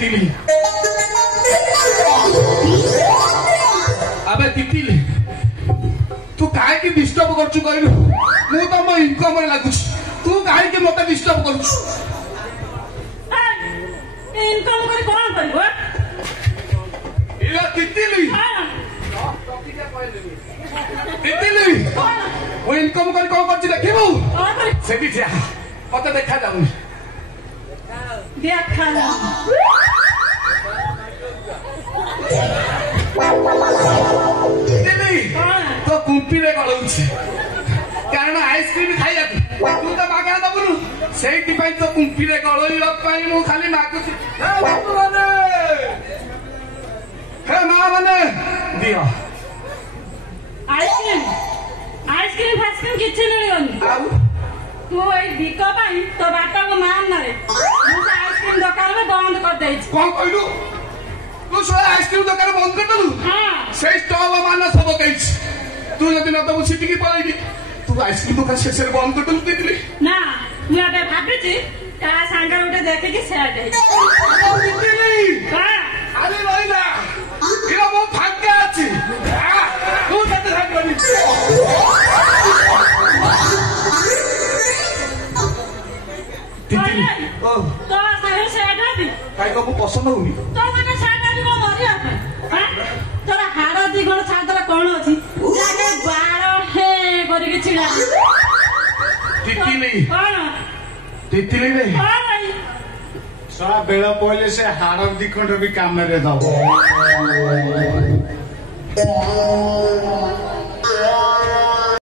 तितिली अबे तितिली तू काहे की डिस्टर्ब करछु कहलु मु त मो इनकम रे लागुछ तू काहे की मते डिस्टर्ब करछु इनकम करी कोन करबो इला तितिली तितिली वो इनकम करी कोन करछि देखिबो सेठी जा मते देखा जाउनी देखा तो कुंपी रे गलौछि कारण आइसक्रीम खाइया तू तो मागा दबुनु सेठी पई तो कुंपी रे गलौइला पई मु खाली मागुछि हे बापू माने हे मां माने दियो आइसक्रीम फाइसक्रीम किछि मिलियोनी आउ तू ए बिको पई तो बाटा को मान नारे मु आइसक्रीम दुकान में बंद कर देछि कोन कहलु तू सो आइसक्रीम दुकान बंद कर दलु हां से स्टॉल मान सब कहिछ तू जदि न तो सिटी की पळाइबी तू आइसक्रीम दुकान से बंद कर दलु दिली ना मु अबे भाबिछि ता सांगा उठे देखे कि सेट है दिली हां अरे रोइला इरा मो फांका अछि तू जते भाग करी तितिली ओ तो सारे सेट है काई को पसंद होनी तो माने सेट है को मरिया हां तोरा हाड़ दी गण छातरा कोन अछि जाके 12 हे करी कि छिड़ा तितिली कोन तितिली रे कोन सारा बेड़ा पहले से हाड़ दी खंड भी काम में दबो